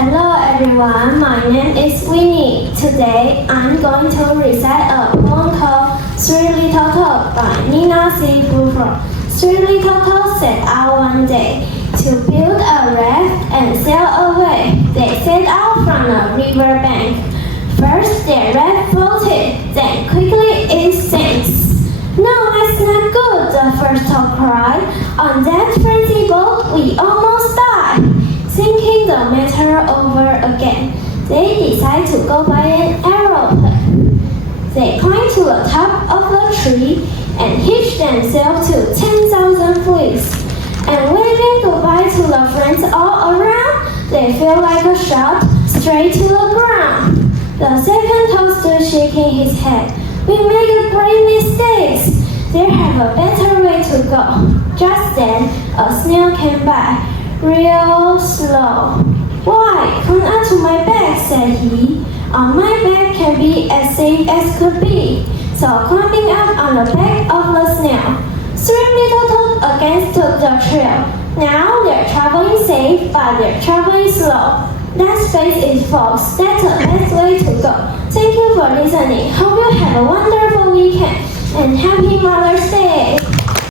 Hello everyone, my name is Winnie. Today I'm going to recite a poem called Three Little Toads by Nina C. Buford. Three little toads set out one day to build a raft and sail away. They set out from a river bank. First their raft floated, then quickly it sinks. No, that's not good, the first toad cried. On that frenzy boat we almost died. Thinking the matter over again, they decide to go by an aeroplane. They climb to the top of the tree and hitch themselves to 10,000 fleas. And waving goodbye to the friends all around, they feel like a shot straight to the ground. The second toad stood shaking his head. We made a great mistake. They have a better way to go. Just then, a snail came by. Real slow. Why, come up to my back, said he. On my back can be as safe as could be. So climbing up on the back of the snail, three little toads again took the trail. Now they're traveling safe, but they're traveling slow. That space is false. That's the best way to go. Thank you for listening. Hope you have a wonderful weekend and happy Mother's Day.